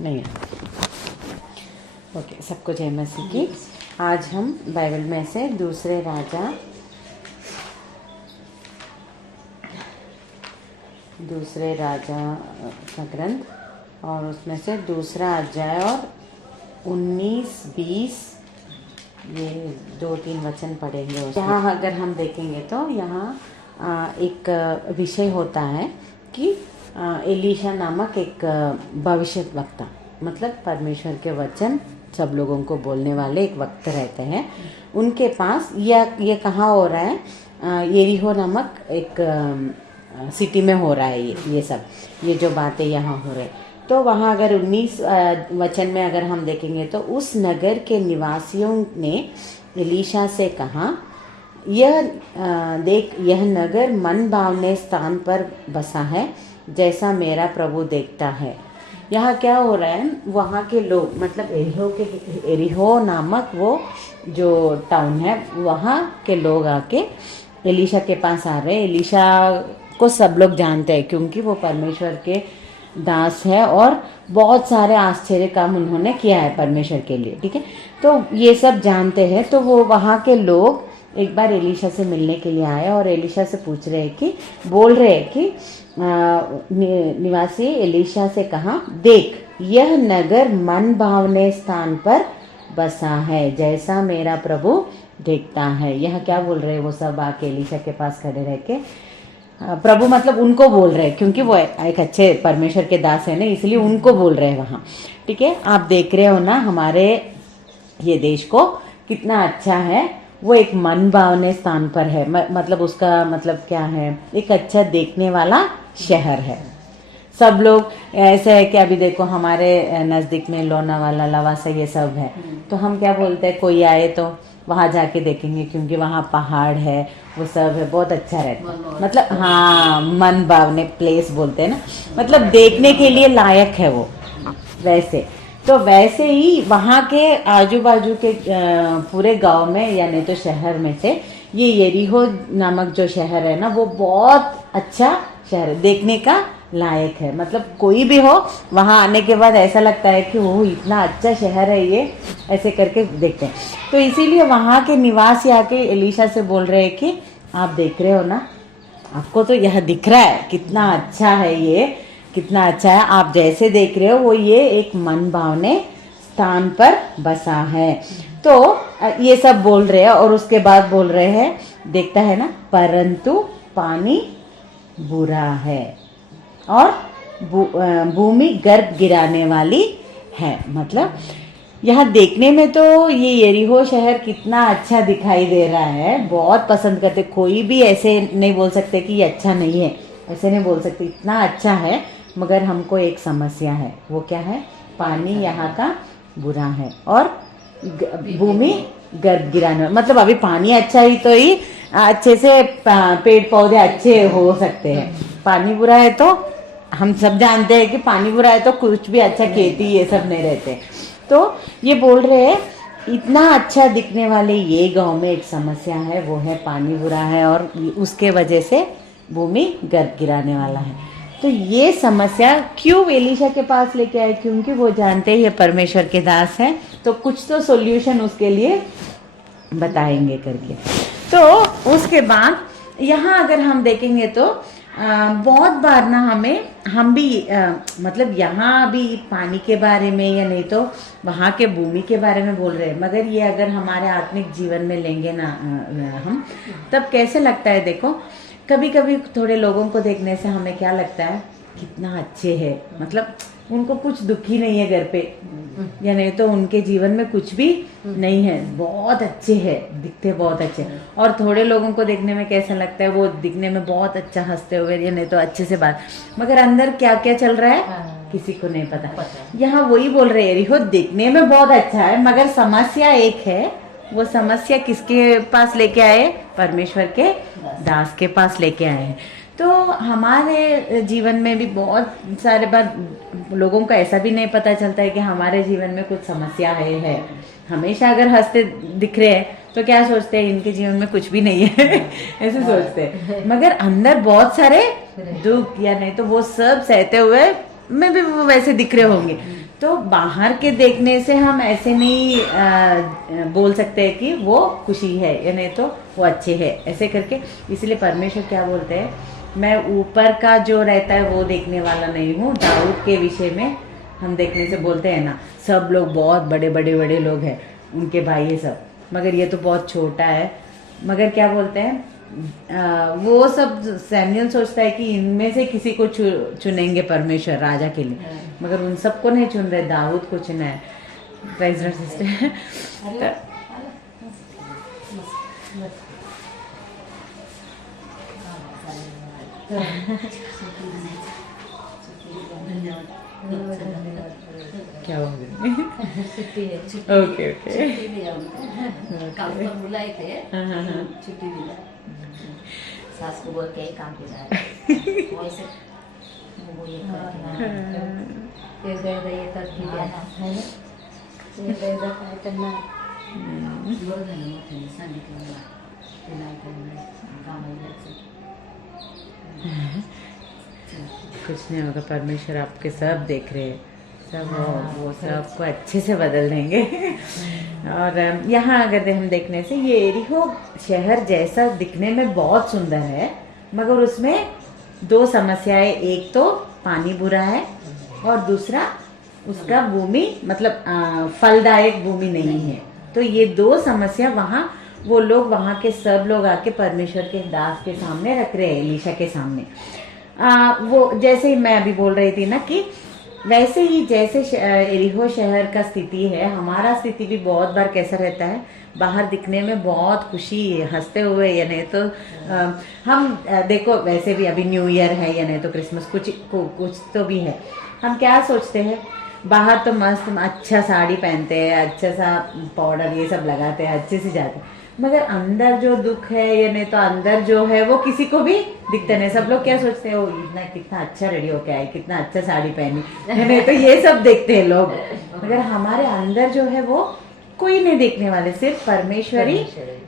नहीं है। ओके, सबको जय मसीह की। आज हम बाइबल में से दूसरे राजा का ग्रंथ और उसमें से दूसरा अध्याय और 19-20 ये 2-3 वचन पढ़ेंगे। यहाँ अगर हम देखेंगे तो यहाँ एक विषय होता है कि एलीशा नामक एक भविष्यद्वक्ता, मतलब परमेश्वर के वचन सब लोगों को बोलने वाले एक वक्त रहते हैं। उनके पास ये कहाँ हो रहा है, यरीहो नामक एक सिटी में हो रहा है ये जो बातें यहाँ हो रहे। तो वहाँ अगर 19 वचन में अगर हम देखेंगे तो उस नगर के निवासियों ने एलीशा से कहा, देख यह नगर मन भावने स्थान पर बसा है, जैसा मेरा प्रभु देखता है। यहाँ क्या हो रहा है, वहाँ के लोग, मतलब एरीहो नामक वो जो टाउन है, वहाँ के लोग आके एलीशा के पास आ रहे हैं। एलीशा को सब लोग जानते हैं क्योंकि वो परमेश्वर के दास है और बहुत सारे आश्चर्य काम उन्होंने किया है परमेश्वर के लिए, ठीक है। तो ये सब जानते हैं। तो वो वहाँ के लोग एक बार एलीशा से मिलने के लिए आए और एलीशा से पूछ रहे हैं कि, बोल रहे हैं कि निवासी एलीशा से कहा, देख यह नगर मन भावने स्थान पर बसा है, जैसा मेरा प्रभु देखता है। यह क्या बोल रहे हैं, वो सब आके एलीशा के पास खड़े रह के प्रभु मतलब उनको बोल रहे हैं, क्योंकि वो एक अच्छे परमेश्वर के दास है ना, इसलिए उनको बोल रहे हैं वहाँ, ठीक है। आप देख रहे हो ना हमारे ये देश को कितना अच्छा है, वो एक मन भावने स्थान पर है। मतलब उसका मतलब क्या है, एक अच्छा देखने वाला शहर है। सब लोग ऐसे है कि अभी देखो हमारे नज़दीक में लोनावाला, लवासा ये सब है, तो हम क्या बोलते हैं, कोई आए तो वहाँ जाके देखेंगे क्योंकि वहाँ पहाड़ है, वो सब है, बहुत अच्छा रहता है। मतलब हाँ, मन भावने प्लेस बोलते हैं ना, मतलब देखने के लिए लायक है वो। वैसे ही वहाँ के आजू बाजू के पूरे गांव में या नहीं तो शहर में से ये यरीहो नामक जो शहर है ना, वो बहुत अच्छा शहर है, देखने का लायक है। मतलब कोई भी हो वहाँ आने के बाद ऐसा लगता है कि वो इतना अच्छा शहर है, ये ऐसे करके देखते हैं। तो इसीलिए वहाँ के निवासी आके एलीशा से बोल रहे हैं कि आप देख रहे हो ना, आपको तो यह दिख रहा है कितना अच्छा है, ये कितना अच्छा है, आप जैसे देख रहे हो वो ये एक मन भावने स्थान पर बसा है। तो ये सब बोल रहे हैं और उसके बाद बोल रहे हैं, देखता है ना, परंतु पानी बुरा है और भूमि गर्भ गिराने वाली है। मतलब यहाँ देखने में तो ये यरीहो शहर कितना अच्छा दिखाई दे रहा है, बहुत पसंद करते, कोई भी ऐसे नहीं बोल सकते कि ये अच्छा नहीं है, ऐसे नहीं बोल सकते, इतना अच्छा है। मगर हमको एक समस्या है, वो क्या है, पानी यहाँ का बुरा है और भूमि गर्भ गिराने, मतलब अभी पानी अच्छा ही तो ही अच्छे से पेड़ पौधे अच्छे हो सकते हैं। पानी बुरा है तो हम सब जानते हैं कि पानी बुरा है तो कुछ भी अच्छा खेती ये सब नहीं रहते। तो ये बोल रहे हैं इतना अच्छा दिखने वाले ये गांव में एक समस्या है, वो है पानी बुरा है और उसके वजह से भूमि गर्भ गिराने वाला है। तो ये समस्या क्यों एलीशा के पास लेके आए, क्योंकि वो जानते हैं ये परमेश्वर के दास हैं, तो कुछ तो सॉल्यूशन उसके लिए बताएंगे करके। तो उसके बाद यहाँ अगर हम देखेंगे तो बहुत बार ना हम भी मतलब यहाँ भी पानी के बारे में या नहीं तो वहाँ के भूमि के बारे में बोल रहे हैं, मगर ये अगर हमारे आत्मिक जीवन में लेंगे ना हम, तब कैसे लगता है, देखो कभी कभी थोड़े लोगों को देखने से हमें क्या लगता है, कितना अच्छे है, मतलब उनको कुछ दुख ही नहीं है घर पे, या नहीं तो उनके जीवन में कुछ भी नहीं है, बहुत अच्छे है, दिखते बहुत अच्छे। और थोड़े लोगों को देखने में कैसा लगता है, वो दिखने में बहुत अच्छा हंसते हुए या नहीं तो अच्छे से बात, मगर अंदर क्या क्या चल रहा है किसी को नहीं पता। यहाँ वही बोल रहे हैं, दिखने में बहुत अच्छा है मगर समस्या एक है। वो समस्या किसके पास लेके आए, परमेश्वर के दास के पास लेके आए हैं। तो हमारे जीवन में भी बहुत सारे बार लोगों को ऐसा भी नहीं पता चलता है कि हमारे जीवन में कुछ समस्या है। हमेशा अगर हंसते दिख रहे हैं तो क्या सोचते हैं, इनके जीवन में कुछ भी नहीं है ऐसे सोचते हैं, मगर अंदर बहुत सारे दुख या नहीं तो वो सब सहते हुए में भी वो वैसे दिख रहे होंगे। तो बाहर के देखने से हम ऐसे नहीं बोल सकते हैं कि वो खुशी है या नहीं तो वो अच्छे है ऐसे करके। इसलिए परमेश्वर क्या बोलते हैं, मैं ऊपर का जो रहता है वो देखने वाला नहीं हूँ। दाऊद के विषय में हम देखने से बोलते हैं ना, सब लोग बहुत बड़े बड़े बड़े लोग हैं, उनके भाई ये सब, मगर ये तो बहुत छोटा है। मगर क्या बोलते हैं, वो सब सैमुअल सोचता है कि इनमें से किसी को चुनेंगे परमेश्वर राजा के लिए, मगर उन सबको नहीं चुन रहे, दाऊद को चुना है। Praise lord sister. क्या हो गया? Okay okay. काम पर बुलाए थे, छुट्टी दिला। सास को बोल के काम पे जा रहे वैसे वो ये करके ये करके जाना है ना, ये काय करना लोग है ना, मुझे सांगितलं ते नाही करणार कामाला जायचं। कुछ नहीं होगा, परमेश्वर आपके सब देख रहे हैं, सब वो सबको अच्छे से बदल देंगे। और यहाँ अगर हम देखने से ये एरिहो शहर जैसा दिखने में बहुत सुंदर है, मगर उसमें दो समस्याएं, एक तो पानी बुरा है और दूसरा उसका भूमि मतलब फलदायक भूमि नहीं है। तो ये दो समस्या वहाँ वो लोग, वहाँ के सब लोग आके परमेश्वर के दास के सामने रख रहे हैं, एलीशा के सामने। वो जैसे ही मैं अभी बोल रही थी ना कि वैसे ही जैसे एरिहो शहर का स्थिति है, हमारा स्थिति भी बहुत बार कैसा रहता है, बाहर दिखने में बहुत खुशी हंसते हुए या नहीं तो हम देखो वैसे भी अभी न्यू ईयर है या नहीं तो क्रिसमस कुछ तो भी है, हम क्या सोचते हैं, बाहर तो मस्त अच्छा साड़ी पहनते हैं, अच्छा सा पाउडर ये सब लगाते हैं, अच्छे से जाते हैं, मगर अंदर जो दुख है या नहीं तो अंदर जो है वो किसी को भी दिखता नहीं। सब लोग क्या सोचते हैं, वो इतना कितना अच्छा रेडी होके आए, कितना अच्छा साड़ी पहनी, नहीं तो ये सब देखते हैं लोग, मगर हमारे अंदर जो है वो कोई नहीं देखने वाले, सिर्फ परमेश्वर ही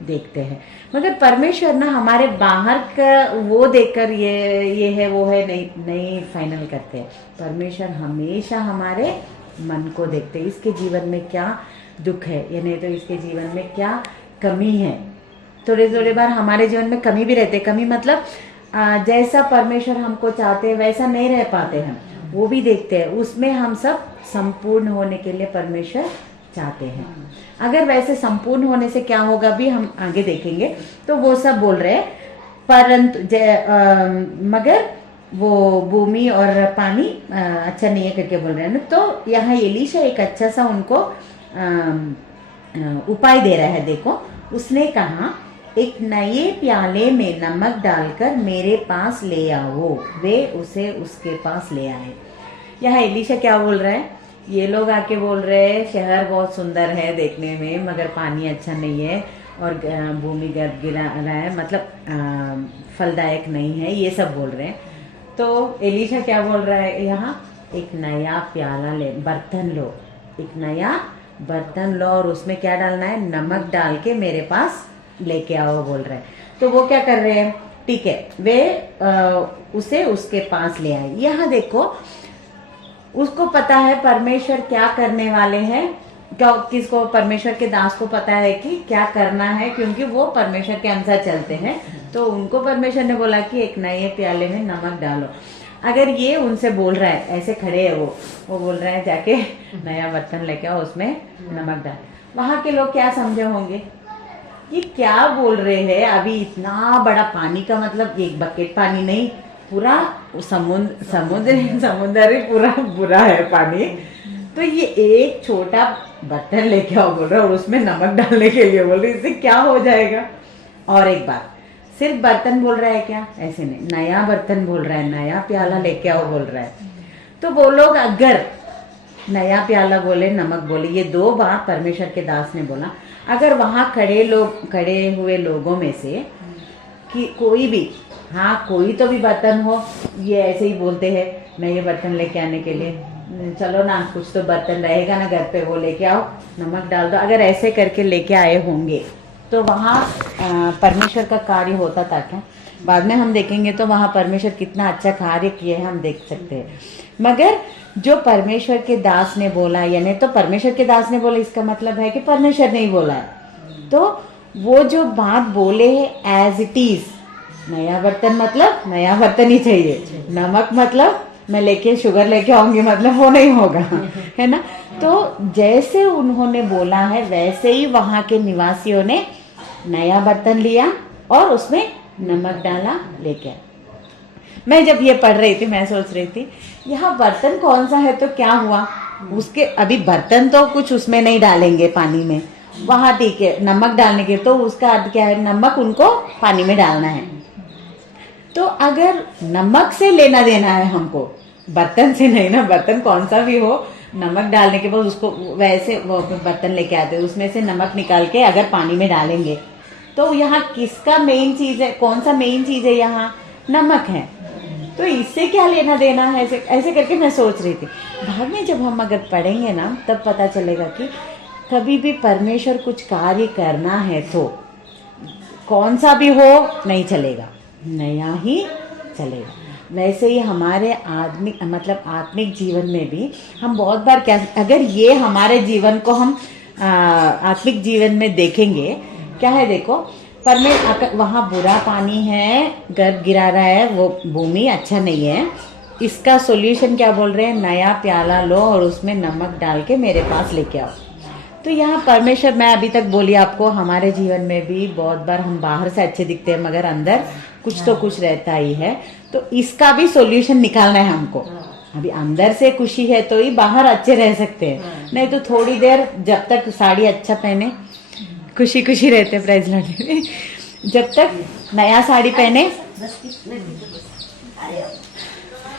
देखते हैं। मगर परमेश्वर ना हमारे बाहर का वो देखकर ये है वो है नहीं फाइनल करते हैं। परमेश्वर हमेशा हमारे मन को देखते हैं, इसके जीवन में क्या दुख है या नहीं तो इसके जीवन में क्या कमी है। थोड़े थोड़े बार हमारे जीवन में कमी भी रहते, कमी मतलब जैसा परमेश्वर हमको चाहते हैं वैसा नहीं रह पाते हम, वो भी देखते हैं। उसमें हम सब संपूर्ण होने के लिए परमेश्वर चाहते हैं। अगर वैसे संपूर्ण होने से क्या होगा भी हम आगे देखेंगे, तो वो सब बोल रहे हैं, परंतु मगर वो भूमि और पानी अच्छा नहीं है करके बोल रहे हैं ना। तो यहाँ एलीशा एक अच्छा सा उनको उपाय दे रहा है। देखो, उसने कहा, एक नए प्याले में नमक डालकर मेरे पास ले आओ। वे उसे उसके पास ले आए। यहाँ एलीशा क्या बोल रहा है, ये लोग आके बोल रहे हैं शहर बहुत सुंदर है देखने में, मगर पानी अच्छा नहीं है और भूमि गर्भ गिरा रहा है, मतलब फलदायक नहीं है, ये सब बोल रहे हैं। तो एलीशा क्या बोल रहा है यहाँ, एक नया प्याला ले, बर्तन लो, एक नया बर्तन लो और उसमें क्या डालना है, नमक डाल के मेरे पास लेके आओ बोल रहे हैं। तो वो क्या कर रहे हैं, ठीक है, वे उसे उसके पास ले आए। यहाँ देखो, उसको पता है परमेश्वर क्या करने वाले हैं, किसको, परमेश्वर के दास को पता है कि क्या करना है, क्योंकि वो परमेश्वर के अनुसार चलते हैं। तो उनको परमेश्वर ने बोला कि एक नए प्याले में नमक डालो। अगर ये उनसे बोल रहा है, ऐसे खड़े है वो बोल रहा है जाके नया बर्तन लेके आओ, उसमें नमक डाल, वहां के लोग क्या समझे होंगे, ये क्या बोल रहे हैं, अभी इतना बड़ा पानी का मतलब एक बकेट पानी नहीं, पूरा समुद्र ही पूरा बुरा है पानी, तो ये एक छोटा बर्तन लेके आओ बोल रहा है और उसमें नमक डालने के लिए बोल रहे, इससे क्या हो जाएगा। और एक बात, सिर्फ बर्तन बोल रहा है क्या, ऐसे नहीं, नया बर्तन बोल रहा है, नया प्याला लेके आओ बोल रहा है। तो वो लोग अगर नया प्याला बोले, नमक बोले, ये दो बात परमेश्वर के दास ने बोला, अगर वहां खड़े हुए लोगों में से कि कोई भी, हाँ कोई तो भी बर्तन हो, ये ऐसे ही बोलते हैं नए बर्तन लेके आने के लिए, चलो ना कुछ तो बर्तन रहेगा ना घर पे, वो लेके आओ, नमक डाल दो, अगर ऐसे करके लेके आए होंगे तो वहाँ परमेश्वर का कार्य होता था क्या, बाद में हम देखेंगे तो वहां परमेश्वर कितना अच्छा कार्य किए हैं हम देख सकते हैं। मगर जो परमेश्वर के दास ने बोला, यानी तो परमेश्वर के दास ने बोला इसका मतलब है कि परमेश्वर ने ही बोला है। तो वो जो बात बोले है एज इट इज, नया बर्तन मतलब नया बर्तन ही चाहिए, नमक मतलब मैं लेके शुगर लेके आऊंगी मतलब वो नहीं होगा, है ना। तो जैसे उन्होंने बोला है वैसे ही वहां के निवासियों ने नया बर्तन लिया और उसमें नमक डाला, लेके आए। मैं जब ये पढ़ रही थी मैं सोच रही थी यहाँ बर्तन कौन सा है तो क्या हुआ, उसके अभी बर्तन तो कुछ उसमें नहीं डालेंगे पानी में, वहां ठीक है नमक डालने के, तो उसका अर्थ क्या है, नमक उनको पानी में डालना है। तो अगर नमक से लेना देना है हमको, बर्तन से नहीं ना, बर्तन कौन सा भी हो, नमक डालने के बाद उसको वैसे वो बर्तन लेके आते हैं उसमें से नमक निकाल के अगर पानी में डालेंगे तो यहाँ किसका मेन चीज है, कौन सा मेन चीज है, यहाँ नमक है। तो इससे क्या लेना देना है, ऐसे ऐसे करके मैं सोच रही थी। बाद में जब हम अगर पढ़ेंगे ना तब पता चलेगा कि कभी भी परमेश्वर कुछ कार्य करना है तो कौन सा भी हो नहीं चलेगा, नया ही चलेगा। वैसे ही हमारे आत्मिक जीवन में भी हम बहुत बार क्या, अगर ये हमारे जीवन को हम आत्मिक जीवन में देखेंगे, क्या है देखो, वहाँ बुरा पानी है, गर्भ गिरा रहा है, वो भूमि अच्छा नहीं है, इसका सॉल्यूशन क्या बोल रहे हैं, नया प्याला लो और उसमें नमक डाल के मेरे पास लेके आओ। तो यहाँ परमेश्वर, मैं अभी तक बोली आपको, हमारे जीवन में भी बहुत बार हम बाहर से अच्छे दिखते हैं मगर अंदर कुछ तो कुछ रहता ही है। तो इसका भी सॉल्यूशन निकालना है हमको। अभी अंदर से खुशी है तो ही बाहर अच्छे रह सकते हैं, नहीं तो थोड़ी देर जब तक साड़ी अच्छा पहने खुशी खुशी रहते हैं, प्राइज लड़ने जब तक नया साड़ी पहने,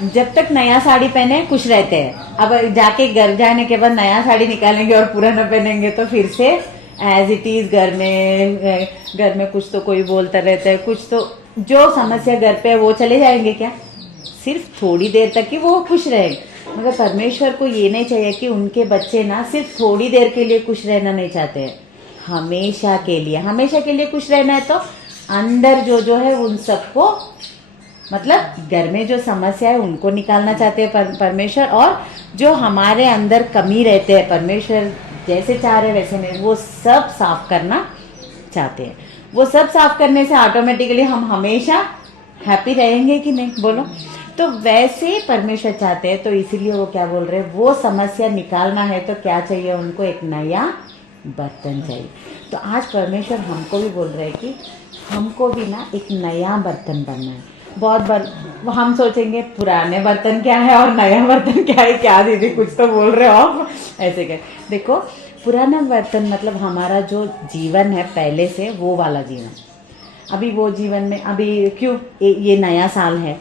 जब तक नया साड़ी पहने खुश रहते हैं। अब जाके घर जाने के बाद नया साड़ी निकालेंगे और पुराना पहनेंगे तो फिर से एज इट इज घर में कुछ तो कोई बोलता रहता है, कुछ तो जो समस्या घर पे है वो चले जाएंगे क्या, सिर्फ थोड़ी देर तक ही वो खुश रहेंगे। मगर परमेश्वर को ये नहीं चाहिए कि उनके बच्चे ना सिर्फ थोड़ी देर के लिए खुश रहना नहीं चाहते हैं, हमेशा के लिए खुश रहना है। तो अंदर जो है उन सबको, मतलब घर में जो समस्या है उनको निकालना चाहते हैं परमेश्वर, और जो हमारे अंदर कमी रहते हैं परमेश्वर जैसे चाह रहे वैसे नहीं, वो सब साफ करना चाहते हैं। वो सब साफ करने से ऑटोमेटिकली हम हमेशा हैप्पी रहेंगे कि नहीं, बोलो। तो वैसे परमेश्वर चाहते हैं, तो इसीलिए वो क्या बोल रहे हैं, वो समस्या निकालना है तो क्या चाहिए उनको, एक नया बर्तन चाहिए। तो आज परमेश्वर हमको भी बोल रहे हैं कि हमको भी ना एक नया बर्तन बनना है। बहुत बार हम सोचेंगे पुराने बर्तन क्या है और नया बर्तन क्या है, क्या दीदी कुछ तो बोल रहे हो आप, ऐसे कर देखो। पुराना बर्तन मतलब हमारा जो जीवन है पहले से वो वाला जीवन, अभी वो जीवन में अभी क्यों ये नया साल है,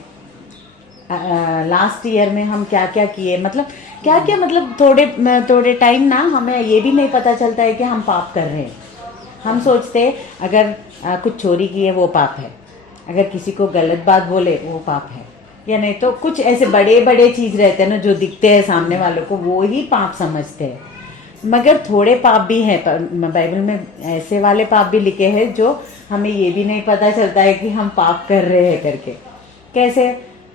लास्ट ईयर में हम क्या क्या किए, मतलब क्या क्या, मतलब थोड़े टाइम ना हमें ये भी नहीं पता चलता है कि हम पाप कर रहे हैं। हम सोचते हैं अगर कुछ चोरी की है वो पाप है, अगर किसी को गलत बात बोले वो पाप है, या नहीं तो कुछ ऐसे बड़े बड़े चीज रहते हैं ना जो दिखते हैं सामने वालों को, वो ही पाप समझते हैं। मगर थोड़े पाप भी हैं, बाइबल में ऐसे वाले पाप भी लिखे हैं जो हमें ये भी नहीं पता चलता है कि हम पाप कर रहे हैं करके। कैसे,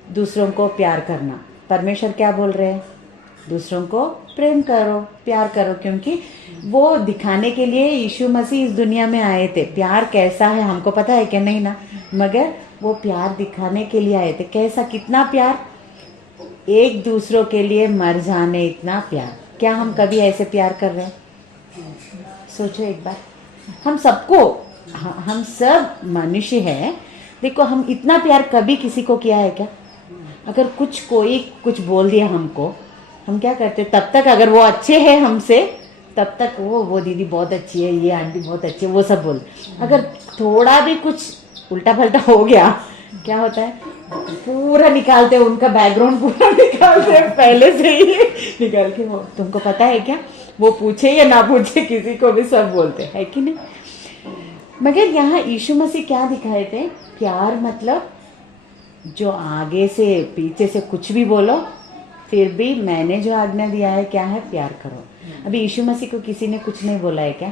दूसरों को प्यार करना, परमेश्वर क्या बोल रहे हैं, दूसरों को प्रेम करो, प्यार करो, क्योंकि वो दिखाने के लिए यीशु मसीह इस दुनिया में आए थे। प्यार कैसा है हमको पता है क्या, नहीं ना, मगर वो प्यार दिखाने के लिए आए थे। कैसा, कितना प्यार, एक दूसरों के लिए मर जाने इतना प्यार। क्या हम कभी ऐसे प्यार कर रहे हैं, सोचो एक बार। हम सबको, हम सब मनुष्य हैं, देखो हम इतना प्यार कभी किसी को किया है क्या? अगर कोई कुछ बोल दिया हमको, हम क्या करते, तब तक अगर वो अच्छे हैं हमसे तब तक वो दीदी बहुत अच्छी है, ये आंटी बहुत अच्छी है, वो सब बोल। अगर थोड़ा भी कुछ उल्टा पलटा हो गया, क्या होता है, पूरा निकालते, उनका बैकग्राउंड पूरा निकालते पहले से ही निकाल के। वो तुमको पता है क्या, वो पूछे या ना पूछे किसी को भी सब बोलते है कि नहीं। मगर यहाँ यीशु मसीह क्या दिखाए थे, प्यार मतलब जो आगे से पीछे से कुछ भी बोलो फिर भी मैंने जो आज्ञा दिया है क्या है, प्यार करो। अभी यीशु मसीह को किसी ने कुछ नहीं बोला है क्या?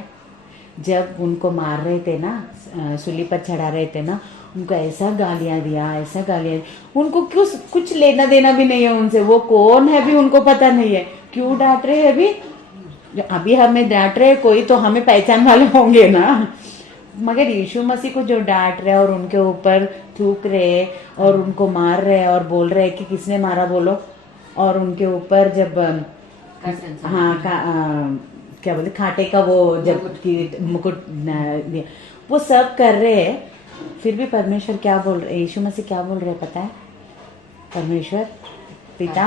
जब उनको मार रहे थे ना, सूली पर चढ़ा रहे थे ना, उनको ऐसा गालियां दिया, ऐसा गालियां, उनको क्यों कुछ लेना देना भी नहीं है उनसे, वो कौन है भी उनको पता नहीं है, क्यों डांट रहे हैं अभी हमें डांट रहे कोई तो हमें पहचान वाले होंगे ना, मगर यीशु मसीह को जो डांट रहे और उनके ऊपर थूक रहे और उनको मार रहे और बोल रहे कि किसने मारा बोलो, और उनके ऊपर जब हाँ क्या बोलते खाटे का वो जब मुकुट वो सब कर रहे हैं, फिर भी परमेश्वर क्या बोल रहे, यीशु मसीह क्या बोल रहे पता है, परमेश्वर पिता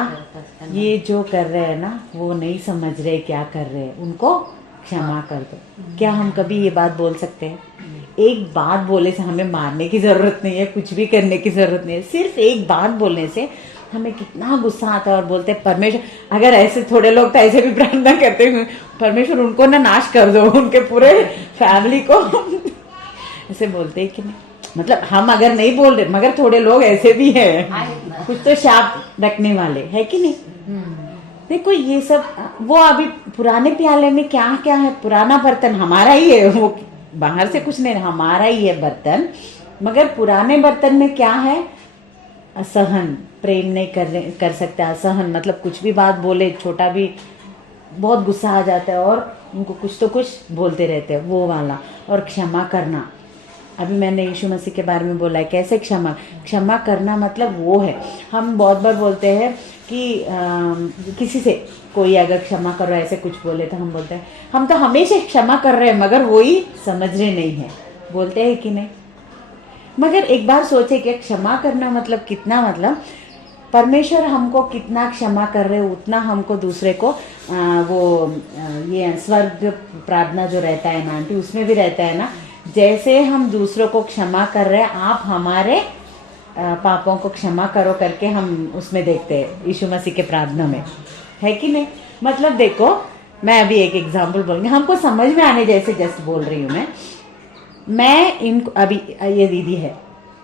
ये जो कर रहे हैं ना वो नहीं समझ रहे क्या कर रहे हैं, उनको क्षमा कर दो। क्या हम कभी ये बात बोल सकते हैं? एक बात बोले से हमें मारने की जरूरत नहीं है, कुछ भी करने की जरूरत नहीं है, सिर्फ एक बात बोलने से हमें कितना गुस्सा आता है और बोलते हैं परमेश्वर, अगर ऐसे थोड़े लोग तो ऐसे भी प्रार्थना करते हैं परमेश्वर उनको ना नाश कर दो, उनके पूरे फैमिली को ऐसे बोलते हैं कि नहीं, मतलब हम अगर नहीं बोल रहे मगर थोड़े लोग ऐसे भी हैं कुछ तो शाप रखने वाले है कि नहीं। देखो ये सब वो अभी पुराने प्याले में क्या क्या है, पुराना बर्तन हमारा ही है, वो बाहर से कुछ नहीं, हमारा ही है बर्तन, मगर पुराने बर्तन में क्या है, असहन, प्रेम नहीं कर सकते, असहन मतलब कुछ भी बात बोले, छोटा भी बहुत गुस्सा आ जाता है और उनको कुछ तो कुछ बोलते रहते हैं, वो वाला। और क्षमा करना, अभी मैंने यीशु मसीह के बारे में बोला है, कैसे क्षमा करना मतलब वो है, हम बहुत बार बोलते हैं कि किसी से कोई अगर क्षमा करो ऐसे कुछ बोले तो हम बोलते हैं हम तो हमेशा क्षमा कर रहे हैं, मगर वो ही समझ रहे नहीं है, बोलते हैं कि नहीं। मगर एक बार सोचे कि क्षमा करना मतलब कितना, मतलब परमेश्वर हमको कितना क्षमा कर रहे हैं उतना हमको दूसरे को ये स्वर्ग प्रार्थना जो रहता है ना आंटी, उसमें भी रहता है ना, जैसे हम दूसरों को क्षमा कर रहे हैं आप हमारे पापों को क्षमा करो करके हम उसमें देखते हैं यीशु मसीह के प्रार्थना में, है कि नहीं। मतलब देखो मैं अभी एक एग्जांपल बोलूंगी, हमको समझ में आने जैसे जस्ट बोल रही हूँ मैं इनको, अभी ये दीदी है,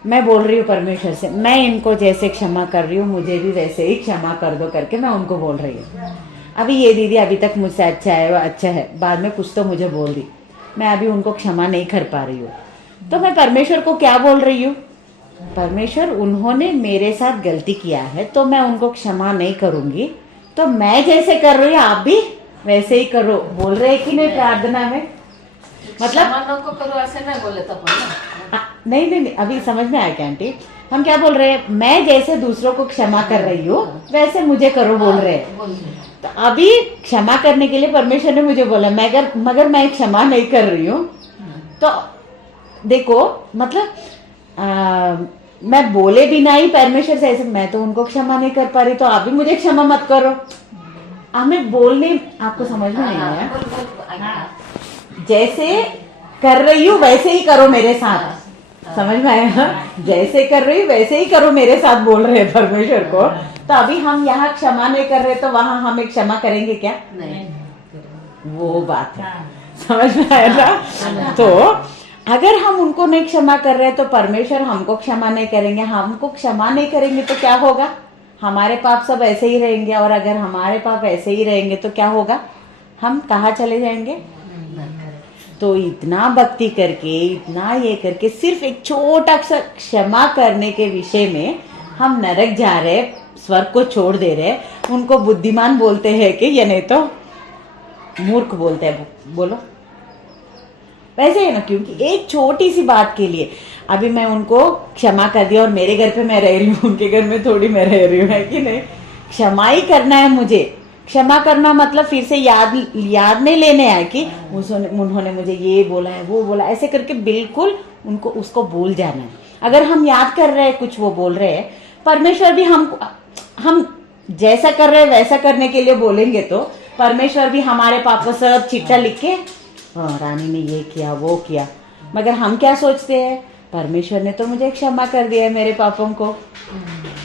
मैं बोल रही हूँ परमेश्वर से मैं इनको जैसे क्षमा कर रही हूँ मुझे भी वैसे ही क्षमा कर दो करके मैं उनको बोल रही हूँ। अभी ये दीदी अभी तक मुझसे अच्छा है, वो अच्छा है, बाद में कुछ तो मुझे बोल दी, मैं अभी उनको क्षमा नहीं कर पा रही हूँ, तो मैं परमेश्वर को क्या बोल रही हूँ, परमेश्वर उन्होंने मेरे साथ गलती किया है तो मैं उनको क्षमा नहीं करूंगी, तो मैं जैसे कर रही हूँ आप भी वैसे ही करो, बोल रहे कि नहीं प्रार्थना में, मतलब को करो ऐसे नहीं बोले तो नहीं, अभी समझ में आया क्या आंटी, हम क्या बोल रहे हैं, मैं जैसे दूसरों को क्षमा कर रही हूँ वैसे मुझे करो बोल रहे हैं, तो अभी क्षमा करने के लिए परमेश्वर ने मुझे बोला मगर मैं क्षमा नहीं कर रही हूँ, तो देखो मतलब मैं बोले बिना ही परमेश्वर से ऐसे मैं तो उनको क्षमा नहीं कर पा रही तो आप भी मुझे क्षमा मत करो, हमें बोलने, आपको समझ में नहीं आया, जैसे कर रही हूँ वैसे ही करो मेरे साथ, समझ में आया, जैसे कर रही हूँ वैसे ही करो मेरे साथ बोल रहे हैं परमेश्वर को, तो अभी हम यहाँ क्षमा नहीं कर रहे तो वहां हमें क्षमा करेंगे क्या, नहीं, वो बात है, समझ में आया ना। तो अगर हम उनको नहीं क्षमा कर रहे तो परमेश्वर हमको क्षमा नहीं करेंगे, हमको क्षमा नहीं करेंगे तो क्या होगा, हमारे पाप सब ऐसे ही रहेंगे, और अगर हमारे पाप ऐसे ही रहेंगे तो क्या होगा, हम कहाँ चले जाएंगे। तो इतना भक्ति करके इतना ये करके सिर्फ एक छोटा सा क्षमा करने के विषय में हम नरक जा रहे, स्वर्ग को छोड़ दे रहे, उनको बुद्धिमान बोलते हैं कि ये नहीं तो मूर्ख बोलते हैं, बोलो वैसे है ना, क्योंकि एक छोटी सी बात के लिए अभी मैं उनको क्षमा कर दिया और मेरे घर पे मैं रह रही हूँ, उनके घर में थोड़ी मैं रह रही हूँ, है कि नहीं, क्षमा ही करना है मुझे, क्षमा करना मतलब फिर से याद नहीं लेने आए कि उन्होंने मुझे ये बोला है वो बोला, ऐसे करके बिल्कुल उनको उसको भूल जाना है। अगर हम याद कर रहे हैं कुछ वो बोल रहे हैं, परमेश्वर भी हम जैसा कर रहे हैं वैसा करने के लिए बोलेंगे तो परमेश्वर भी हमारे पाप को सब चिट्ठा लिख के रानी ने ये किया वो किया, मगर हम क्या सोचते हैं, परमेश्वर ने तो मुझे क्षमा कर दिया है मेरे पापों को,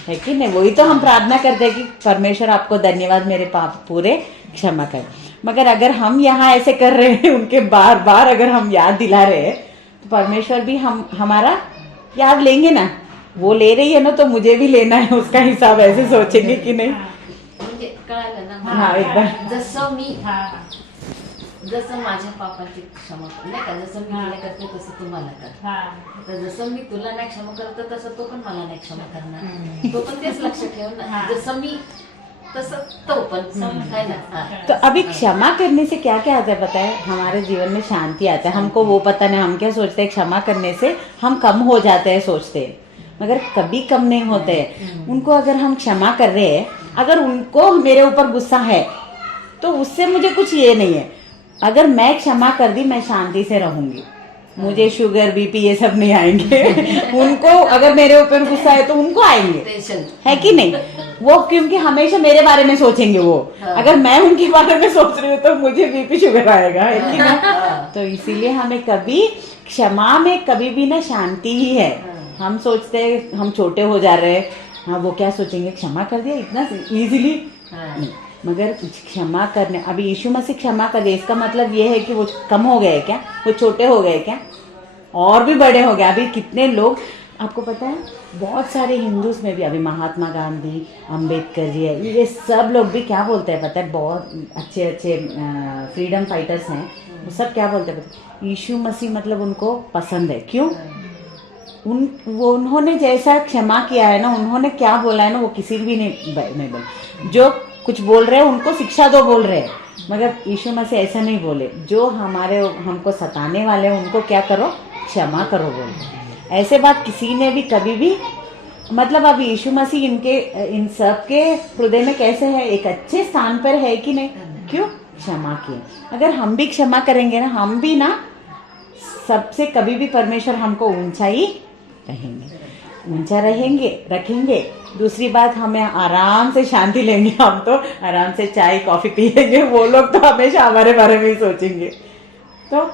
है कि नहीं, वही तो हम प्रार्थना करते हैं कि परमेश्वर आपको धन्यवाद मेरे पाप पूरे क्षमा कर, मगर अगर हम यहाँ ऐसे कर रहे हैं उनके बार बार अगर हम याद दिला रहे हैं तो परमेश्वर भी हमारा याद लेंगे ना, वो ले रही है ना तो मुझे भी लेना है, उसका हिसाब ऐसे सोचेंगे कि नहीं। म्हणजे कळालं ना, हाँ, एक बार जसं मी जसं माझ्या पापाची क्षमा कर नाही का, जसं मी तुला करते तसं तू मला कर. तर जसं मी तुला नाही क्षमा करतो तसं तो पण मला नाही क्षमा करणार. तो पण तेच लक्ष ठेव ना, जसं मी तसं तो पण है ना. हा. तो अभी क्षमा करने से क्या क्या आता है पता है, हमारे जीवन में शांति आता है. हमको वो पता नहीं, हम क्या सोचते हैं क्षमा करने से हम कम हो जाते हैं सोचते हैं, मगर कभी कम नहीं होते हैं. उनको अगर हम क्षमा कर रहे हैं, अगर उनको मेरे ऊपर गुस्सा है तो उससे मुझे कुछ ये नहीं है. अगर मैं क्षमा कर दी मैं शांति से रहूंगी, मुझे शुगर बीपी ये सब नहीं आएंगे. उनको अगर मेरे ऊपर गुस्सा है तो उनको आएंगे, टेंशन है कि नहीं. वो क्योंकि हमेशा मेरे बारे में सोचेंगे वो. अगर मैं उनके बारे में सोच रही हूँ तो मुझे बीपी शुगर आएगा, है कि नहीं. तो इसीलिए हमें कभी क्षमा में कभी भी ना शांति ही है. हम सोचते हैं हम छोटे हो जा रहे हैं, हाँ वो क्या सोचेंगे क्षमा कर दिया इतना इजीली. नहीं, मगर क्षमा करने, अभी यीशु मसीह क्षमा कर दिया इसका मतलब ये है कि वो कम हो गए क्या, वो छोटे हो गए क्या, और भी बड़े हो गए. अभी कितने लोग आपको पता है, बहुत सारे हिंदूज में भी अभी महात्मा गांधी, अंबेडकर जी है, ये सब लोग भी क्या बोलते हैं पता है, बहुत अच्छे अच्छे फ्रीडम फाइटर्स हैं. वो सब क्या बोलते हैं पता है, यीशु मसीह मतलब उनको पसंद है. क्यों? उन्होंने जैसा क्षमा किया है ना, उन्होंने क्या बोला है ना, वो किसी भी नहीं बोला. जो कुछ बोल रहे हैं उनको शिक्षा दो बोल रहे हैं, मगर यीशु मसीह ऐसा नहीं बोले. जो हमको सताने वाले हैं उनको क्या करो, क्षमा करो बोल. ऐसे बात किसी ने भी कभी भी, मतलब अब यीशु मसीह इन सब के हृदय में कैसे है, एक अच्छे स्थान पर है कि नहीं. क्यों? क्षमा किए. अगर हम भी क्षमा करेंगे ना, हम भी ना सबसे कभी भी परमेश्वर हमको ऊंचा ही ऊंचा रखेंगे. दूसरी बात, हमें आराम से शांति लेंगे. हम तो आराम से चाय कॉफी पिएंगे, वो लोग तो हमेशा हमारे बारे में ही सोचेंगे. तो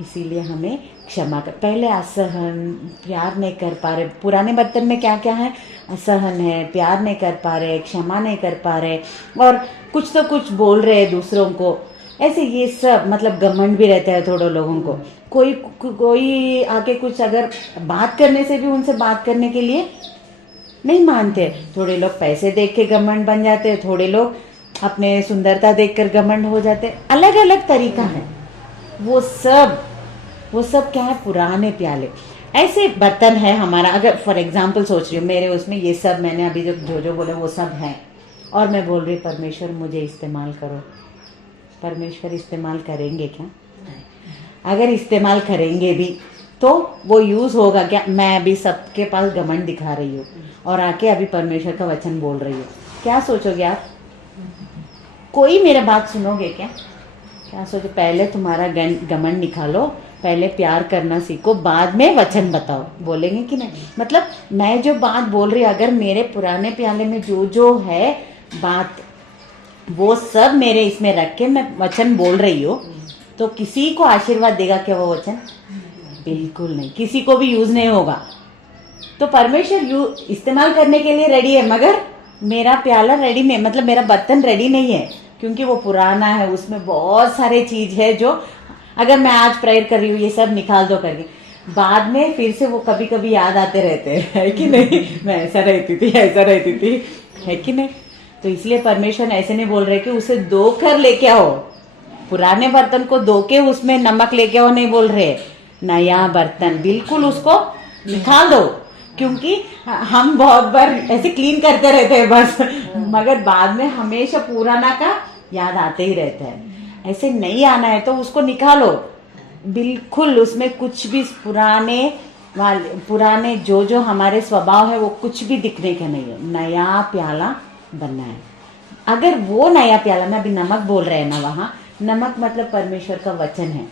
इसीलिए हमें क्षमा कर. पहले असहन, प्यार नहीं कर पा रहे. पुराने बर्तन में क्या क्या है, असहन है, प्यार नहीं कर पा रहे, क्षमा नहीं कर पा रहे, और कुछ तो कुछ बोल रहे हैं दूसरों को. ऐसे ये सब मतलब घमंड भी रहता है थोड़े लोगों को. कोई आके कुछ अगर बात करने से भी उनसे बात करने के लिए नहीं मानते. थोड़े लोग पैसे देख के घमंड बन जाते हैं, थोड़े लोग अपने सुंदरता देखकर घमंड हो जाते हैं. अलग अलग तरीका है. वो सब क्या है, पुराने प्याले ऐसे बर्तन है हमारा. अगर फॉर एग्जाम्पल सोच रही हूँ, मेरे उसमें ये सब मैंने अभी जो बोले वो सब है, और मैं बोल रही परमेश्वर मुझे इस्तेमाल करो. परमेश्वर इस्तेमाल करेंगे क्या? अगर इस्तेमाल करेंगे भी तो वो यूज होगा क्या? मैं अभी सबके पास घमंड दिखा रही हूँ और आके अभी परमेश्वर का वचन बोल रही हूँ, क्या सोचोगे आप? कोई मेरा बात सुनोगे क्या? क्या सोचो? पहले तुम्हारा घमंड निकालो, पहले प्यार करना सीखो, बाद में वचन बताओ. बोलेंगे कि नहीं? मतलब मैं जो बात बोल रही हूँ, अगर मेरे पुराने प्याले में जो है बात, वो सब मेरे इसमें रख के मैं वचन बोल रही हूँ, तो किसी को आशीर्वाद देगा क्या वो वचन? बिल्कुल नहीं. किसी को भी यूज नहीं होगा. तो परमेश्वर इस्तेमाल करने के लिए रेडी है, मगर मेरा प्याला रेडी नहीं, मतलब मेरा बर्तन रेडी नहीं है, क्योंकि वो पुराना है. उसमें बहुत सारे चीज है जो अगर मैं आज प्रेयर कर रही हूँ ये सब निकाल दो करके, बाद में फिर से वो कभी कभी याद आते रहते हैं, है कि नहीं. मैं ऐसा रहती थी, है कि नहीं. तो इसलिए परमेश्वर ऐसे नहीं बोल रहे कि उसे धो कर लेके आओ, पुराने बर्तन को धो के उसमें नमक लेके आओ, नहीं बोल रहे. नया बर्तन बिल्कुल उसको निकाल दो, क्योंकि हम बहुत बार ऐसे क्लीन करते रहते हैं बस, मगर बाद में हमेशा पुराना का याद आते ही रहता है. ऐसे नहीं आना है तो उसको निकालो बिल्कुल. उसमें कुछ भी पुराने जो हमारे स्वभाव है वो कुछ भी दिखने का नहीं है. नया प्याला बनना है. अगर वो नया प्याला में अभी नमक बोल रहे हैं ना, वहां नमक मतलब परमेश्वर का वचन है.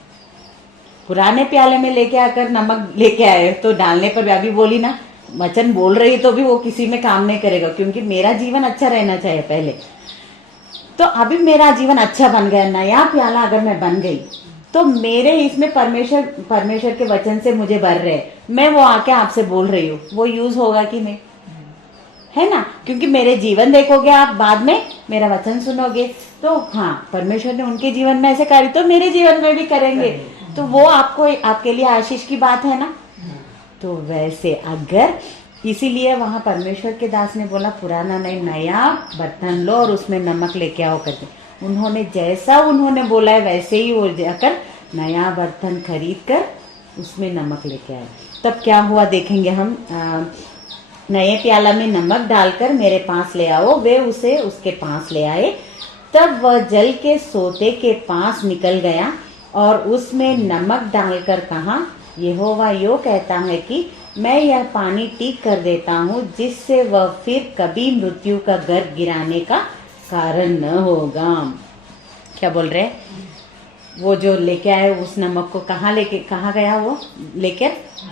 पुराने प्याले में लेके आकर नमक लेके आए तो डालने पर भी, अभी बोली ना वचन बोल रही है तो भी वो किसी में काम नहीं करेगा, क्योंकि मेरा जीवन अच्छा रहना चाहिए पहले. तो अभी मेरा जीवन अच्छा बन गया, नया प्याला अगर मैं बन गई तो मेरे इसमें परमेश्वर के वचन से मुझे भर रहे. मैं वो आके आपसे बोल रही हूँ, वो यूज होगा कि नहीं, है ना? क्योंकि मेरे जीवन देखोगे आप, बाद में मेरा वचन सुनोगे, तो हाँ परमेश्वर ने उनके जीवन में ऐसे करी तो मेरे जीवन में भी करेंगे. तो वो आपके लिए आशीष की बात है ना. तो वैसे अगर इसीलिए वहां परमेश्वर के दास ने बोला पुराना नहीं, नया बर्तन लो और उसमें नमक लेके आओ करके. उन्होंने जैसा उन्होंने बोला है वैसे ही वो जाकर नया बर्तन खरीद कर उसमें नमक लेके आए। तब क्या हुआ देखेंगे हम। नए प्याला में नमक डालकर मेरे पास ले आओ। वे उसे उसके पास ले आए। तब वह जल के सोते के पास निकल गया और उसमें नमक डालकर कहा, यहोवा यो कहता है कि मैं यह पानी ठीक कर देता हूँ जिससे वह फिर कभी मृत्यु का गर्भ गिराने का कारण न होगा। क्या बोल रहे हैं? वो जो लेके आए उस नमक को कहाँ गया वो लेकर?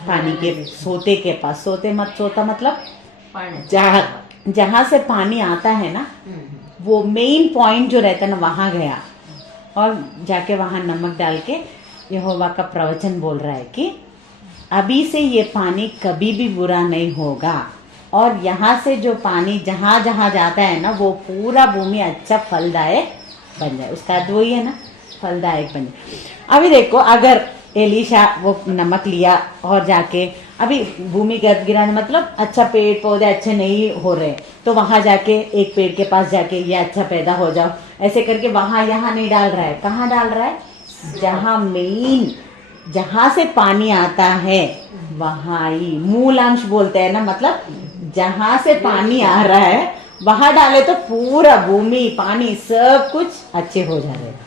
पानी के सोते के पास। सोता मतलब जहाँ से पानी आता है ना, वो मेन पॉइंट जो रहता है ना, वहां गया और जाके वहां नमक डाल के यहोवा का प्रवचन बोल रहा है कि अभी से ये पानी कभी भी बुरा नहीं होगा और यहाँ से जो पानी जहाँ जहाँ जाता है ना, वो पूरा भूमि अच्छा फलदायक बन जाए। उसका अर्थ वही है ना, फलदायक बन जाए। अभी देखो, अगर एलीशा वो नमक लिया और जाके अभी भूमि गर्भ गिराने मतलब अच्छा पेड़ पौधे अच्छे नहीं हो रहे, तो वहां जाके एक पेड़ के पास जाके ये अच्छा पैदा हो जाओ ऐसे करके वहां यहाँ नहीं डाल रहा है। कहाँ डाल रहा है? जहां से पानी आता है वहां ही मूल अंश बोलते हैं ना, मतलब जहां से पानी आ रहा है वहां डाले तो पूरा भूमि पानी सब कुछ अच्छे हो जा रहे हैं।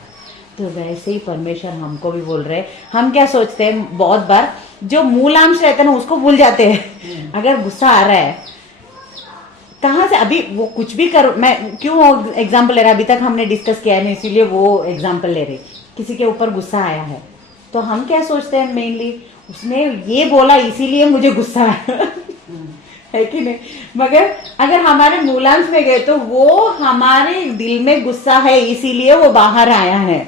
तो वैसे ही परमेश्वर हमको भी बोल रहे हैं। हम क्या सोचते हैं, बहुत बार जो मूलांश रहता है ना उसको भूल जाते हैं। अगर गुस्सा आ रहा है कहाँ से, अभी वो कुछ भी करो, मैं क्यों एग्जाम्पल ले रहा, अभी तक हमने डिस्कस किया है इसीलिए वो एग्जाम्पल ले रही। किसी के ऊपर गुस्सा आया है तो हम क्या सोचते हैं, मेनली उसने ये बोला इसीलिए मुझे गुस्सा आया है कि नहीं। मगर अगर हमारे मूलांश में गए तो वो हमारे दिल में गुस्सा है इसीलिए वो बाहर आया है।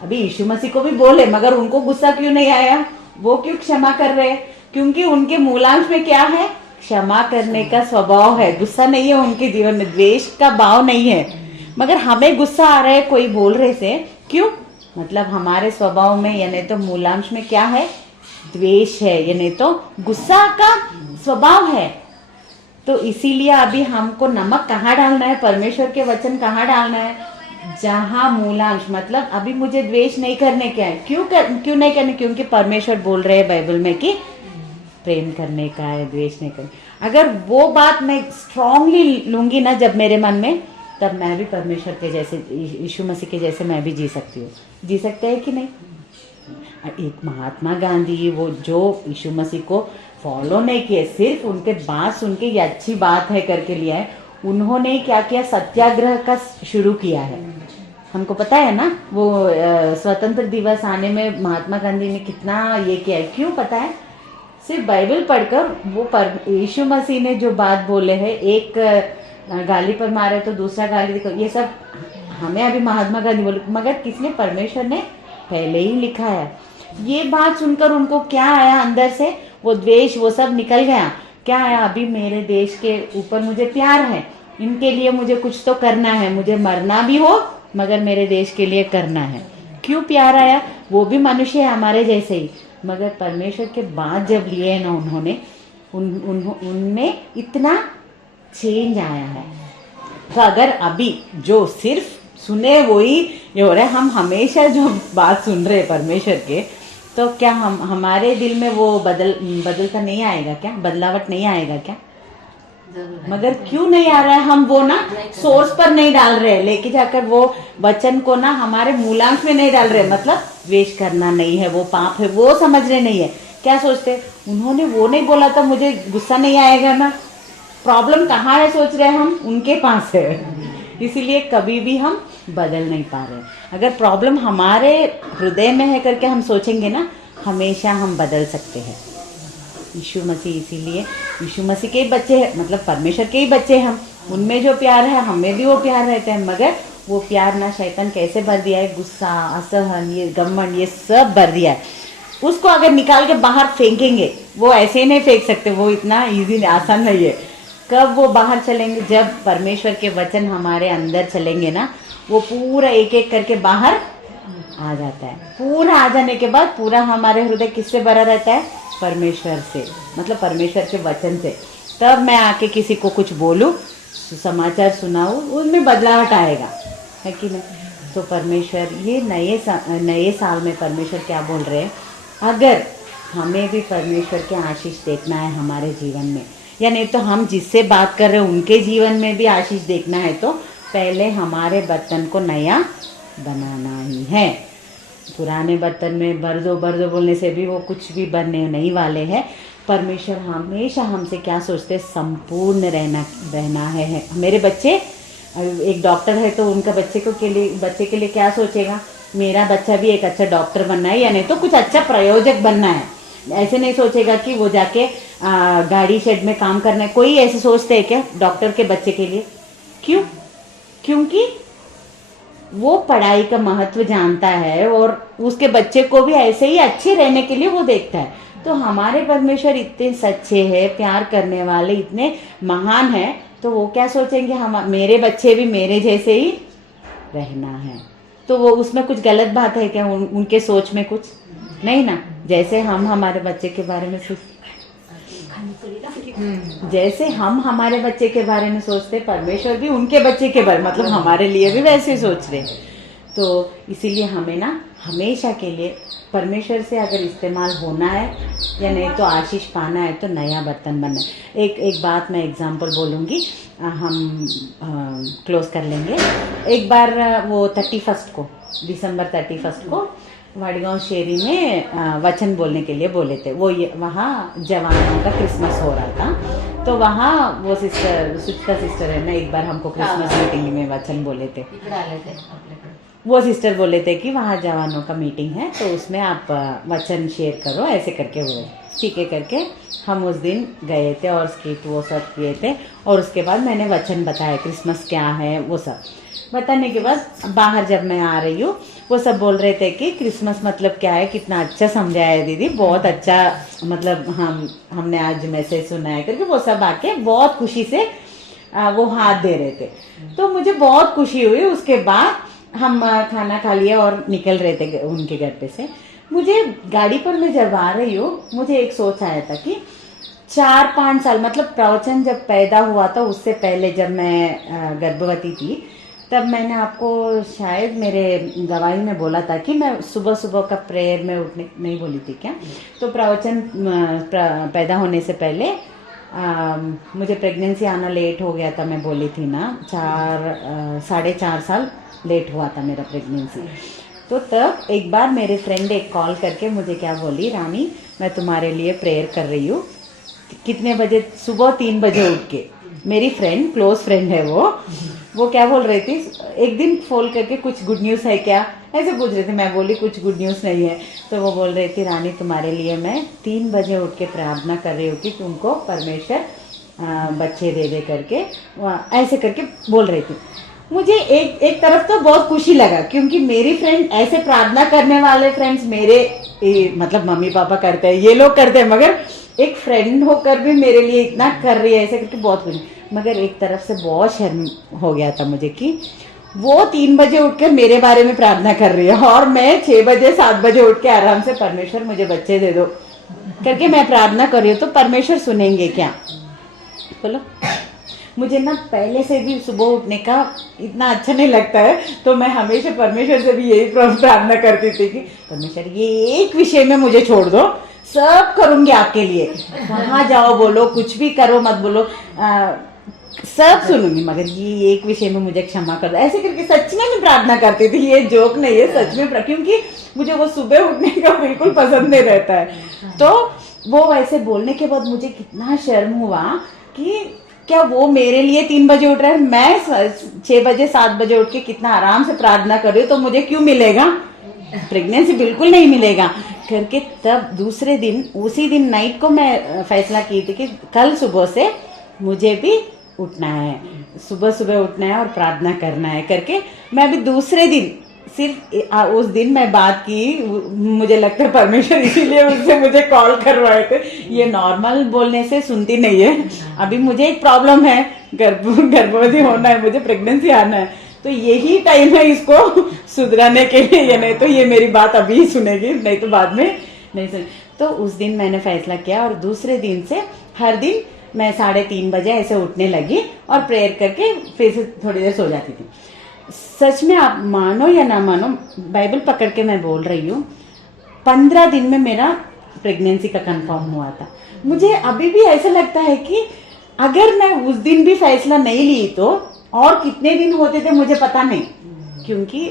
अभी यीशु मसीह को भी बोले मगर उनको गुस्सा क्यों नहीं आया? वो क्यों क्षमा कर रहे? क्योंकि उनके मूलांश में क्या है? क्षमा करने का स्वभाव है। गुस्सा नहीं है उनके जीवन में, द्वेष का भाव नहीं है। मगर हमें गुस्सा आ रहा है कोई बोल रहे से, क्यों? मतलब हमारे स्वभाव में यानी तो मूलांश में क्या है? द्वेष है, यानी तो गुस्सा का स्वभाव है। तो इसीलिए अभी हमको नमक कहाँ डालना है? परमेश्वर के वचन कहाँ डालना है? जहां मूलांश, मतलब अभी मुझे द्वेष नहीं करने क्या है? क्यों नहीं करने? क्योंकि परमेश्वर बोल रहे हैं बाइबल में कि प्रेम करने का है, द्वेष नहीं करने। अगर वो बात मैं स्ट्रांगली लूंगी ना जब मेरे मन में, तब मैं भी परमेश्वर के जैसे, यीशु मसीह के जैसे मैं भी जी सकती हूँ। जी सकते हैं कि नहीं? एक महात्मा गांधी, वो जो यीशु मसीह को फॉलो नहीं किए, सिर्फ उनके बात सुन के ये अच्छी बात है करके लिया है, उन्होंने क्या किया? सत्याग्रह का शुरू किया है। हमको पता है ना, वो स्वतंत्र दिवस आने में महात्मा गांधी ने कितना ये किया है। क्यों पता है? सिर्फ बाइबल पढ़कर वो यीशु मसीह ने जो बात बोले हैं, एक गाली पर मारे तो दूसरा गाली देखो, ये सब हमें अभी महात्मा गांधी बोले, मगर किसने? परमेश्वर ने पहले ही लिखा है। ये बात सुनकर उनको क्या आया अंदर से? वो द्वेष वो सब निकल गया। क्या आया? अभी मेरे देश के ऊपर मुझे प्यार है, इनके लिए मुझे कुछ तो करना है, मुझे मरना भी हो मगर मेरे देश के लिए करना है। क्यों प्यार आया? वो भी मनुष्य है हमारे जैसे ही, मगर परमेश्वर के बाद जब लिए ना उन्होंने, उनमें इतना चेंज आया है। तो अगर अभी जो सिर्फ सुने वही ये हो रहा है, हम हमेशा जो बात सुन रहे हैं परमेश्वर के, तो क्या हम हमारे दिल में वो बदलता नहीं आएगा क्या? बदलावट नहीं आएगा क्या? मगर क्यों नहीं आ रहा है? हम वो ना सोर्स पर नहीं डाल रहे, लेके जाकर वो वचन को ना हमारे मूलांश में नहीं डाल रहे। मतलब द्वेष करना नहीं है, वो पाप है, वो समझ रहे नहीं है। क्या सोचते? उन्होंने वो नहीं बोला था, मुझे गुस्सा नहीं आएगा ना। प्रॉब्लम कहाँ है सोच रहे हम? उनके पास है। इसीलिए कभी भी हम बदल नहीं पा रहे। अगर प्रॉब्लम हमारे हृदय में है करके हम सोचेंगे ना, हमेशा हम बदल सकते हैं। यीशु मसीह, इसीलिए यीशु मसीह के ही बच्चे हैं, मतलब परमेश्वर के ही बच्चे हम, उनमें जो प्यार है हमें भी वो प्यार रहता है। मगर वो प्यार ना शैतान कैसे भर दिया है? गुस्सा, असहन, ये घमंड, ये सब भर दिया है। उसको अगर निकाल के बाहर फेंकेंगे, वो ऐसे ही नहीं फेंक सकते, वो इतना ईजी आसान नहीं है। कब वो बाहर चलेंगे? जब परमेश्वर के वचन हमारे अंदर चलेंगे ना, वो पूरा एक एक करके बाहर आ जाता है। पूरा आ जाने के बाद पूरा हमारे हृदय किससे भरा रहता है? परमेश्वर से, मतलब परमेश्वर के वचन से। तब मैं आके किसी को कुछ बोलूं, समाचार सुनाऊं, उनमें बदलावट आएगा, है कि नहीं। तो परमेश्वर ये नए साल में परमेश्वर क्या बोल रहे हैं, अगर हमें भी परमेश्वर के आशीष देखना है हमारे जीवन में, या नहीं तो हम जिससे बात कर रहे हैं उनके जीवन में भी आशीष देखना है, तो पहले हमारे बर्तन को नया बनाना ही है। पुराने बर्तन में भर दो बोलने से भी वो कुछ भी बनने नहीं वाले हैं। परमेश्वर हमेशा हमसे क्या सोचते हैं, संपूर्ण रहना है। मेरे बच्चे, एक डॉक्टर है तो उनका बच्चे के लिए क्या सोचेगा, मेरा बच्चा भी एक अच्छा डॉक्टर बनना है, या नहीं तो कुछ अच्छा प्रयोजक बनना है। ऐसे नहीं सोचेगा कि वो जाके गाड़ी शेड में काम करना है। कोई ऐसे सोचते है क्या डॉक्टर के बच्चे के लिए? क्यों? क्योंकि वो पढ़ाई का महत्व जानता है और उसके बच्चे को भी ऐसे ही अच्छे रहने के लिए वो देखता है। तो हमारे परमेश्वर इतने सच्चे हैं, प्यार करने वाले, इतने महान हैं, तो वो क्या सोचेंगे, हम मेरे बच्चे भी मेरे जैसे ही रहना है। तो वो उसमें कुछ गलत बात है क्या? उनके सोच में कुछ नहीं ना। जैसे हम हमारे बच्चे के बारे में जैसे हम हमारे बच्चे के बारे में सोचते, परमेश्वर भी उनके बच्चे के बारे मतलब हमारे लिए भी वैसे सोच रहे। तो इसीलिए हमें ना हमेशा के लिए परमेश्वर से अगर इस्तेमाल होना है या नहीं तो आशीष पाना है तो नया बर्तन बनना है। एक बात मैं एग्जांपल बोलूँगी, हम क्लोज कर लेंगे। एक बार वो 31 को दिसंबर 31 को वाड़गांव शेरी में वचन बोलने के लिए बोले थे। वो वहाँ जवानों का क्रिसमस हो रहा था, तो वहाँ वो सुचिता सिस्टर है ना, एक बार हमको क्रिसमस मीटिंग में वचन बोले थे। वो सिस्टर बोले थे कि वहाँ जवानों का मीटिंग है तो उसमें आप वचन शेयर करो, ऐसे करके बोले। ठीक है करके हम उस दिन गए थे और स्किट वो सब किए थे, और उसके बाद मैंने वचन बताया क्रिसमस क्या है वो सब बताने के बाद बाहर जब मैं आ रही हूँ, वो सब बोल रहे थे कि क्रिसमस मतलब क्या है, कितना अच्छा समझाया है दीदी, बहुत अच्छा, मतलब हमने आज मैसेज सुना है करके वो सब आके बहुत खुशी से वो हाथ दे रहे थे। तो मुझे बहुत खुशी हुई। उसके बाद हम खाना खा लिया और निकल रहे थे उनके घर पे से। मुझे गाड़ी पर मैं जब आ रही हूँ, मुझे एक सोच आया था कि 4-5 साल मतलब प्रवचन जब पैदा हुआ था उससे पहले, जब मैं गर्भवती थी, तब मैंने आपको शायद मेरे गवाही में बोला था कि मैं सुबह सुबह का प्रेयर में उठने नहीं बोली थी क्या। तो प्रवचन पैदा होने से पहले मुझे प्रेगनेंसी आना लेट हो गया था, मैं बोली थी ना, 4.5 साल लेट हुआ था मेरा प्रेगनेंसी। तो तब एक बार मेरे फ्रेंड एक कॉल करके मुझे क्या बोली, रानी मैं तुम्हारे लिए प्रेयर कर रही हूँ। कितने बजे? सुबह 3 बजे उठ के। मेरी फ्रेंड, क्लोज फ्रेंड है वो क्या बोल रही थी, एक दिन फोन करके कुछ गुड न्यूज़ है क्या ऐसे पूछ रही थी। मैं बोली कुछ गुड न्यूज़ नहीं है। तो वो बोल रही थी, रानी तुम्हारे लिए मैं 3 बजे उठ के प्रार्थना कर रही हूँ कि तुमको परमेश्वर बच्चे दे करके, ऐसे करके बोल रही थी। मुझे एक तरफ तो बहुत खुशी लगा, क्योंकि मेरी फ्रेंड, ऐसे प्रार्थना करने वाले फ्रेंड्स मेरे मतलब मम्मी पापा करते हैं, ये लोग करते हैं, मगर एक फ्रेंड होकर भी मेरे लिए इतना कर रही है ऐसे करके बहुत खुशी। मगर एक तरफ से बहुत शर्म हो गया था मुझे कि वो 3 बजे उठकर मेरे बारे में प्रार्थना कर रही है और मैं 6 बजे 7 बजे उठ के आराम से परमेश्वर मुझे बच्चे दे दो करके मैं प्रार्थना कर रही हूँ। तो परमेश्वर सुनेंगे क्या? बोलो। मुझे ना पहले से भी सुबह उठने का इतना अच्छा नहीं लगता है, तो मैं हमेशा परमेश्वर से भी यही प्रार्थना करती थी कि परमेश्वर ये एक विषय में मुझे छोड़ दो, सब करूंगी आपके लिए, कहाँ जाओ बोलो, कुछ भी करो मत बोलो, सब सुनूंगी, मगर ये एक विषय में मुझे क्षमा कर दो। ऐसे करके सच में मैं प्रार्थना करती थी, ये जोक नहीं है, सच में, क्योंकि मुझे वो सुबह उठने का बिल्कुल पसंद नहीं रहता है। तो वो वैसे बोलने के बाद मुझे कितना शर्म हुआ कि क्या वो मेरे लिए 3 बजे उठ रहा है, मैं 6 बजे 7 बजे उठ के कितना आराम से प्रार्थना कर रही हूँ, तो मुझे क्यों मिलेगा? प्रेगनेंसी बिल्कुल नहीं मिलेगा करके। तब दूसरे दिन, उसी दिन नाइट को मैं फैसला की थी कि कल सुबह से मुझे भी उठना है, सुबह सुबह उठना है और प्रार्थना करना है करके। मैं भी दूसरे दिन, सिर्फ उस दिन मैं बात की, मुझे लगता है परमेश्वर इसीलिए उससे मुझे कॉल करवाए थे। ये नॉर्मल बोलने से सुनती नहीं है। अभी मुझे एक प्रॉब्लम है, गर्भवती होना है, मुझे प्रेगनेंसी आना है, तो यही टाइम है इसको सुधराने के लिए। ये नहीं तो ये मेरी बात अभी ही सुनेगी, नहीं तो बाद में नहीं सुने। तो उस दिन मैंने फैसला किया और दूसरे दिन से हर दिन मैं 3:30 बजे ऐसे उठने लगी और प्रेयर करके फिर से थोड़ी देर सो जाती थी। सच में आप मानो या ना मानो, बाइबल पकड़ के मैं बोल रही हूँ, 15 दिन में मेरा प्रेगनेंसी का कंफर्म हुआ था। मुझे अभी भी ऐसा लगता है कि अगर मैं उस दिन भी फैसला नहीं ली तो और कितने दिन होते थे मुझे पता नहीं। क्योंकि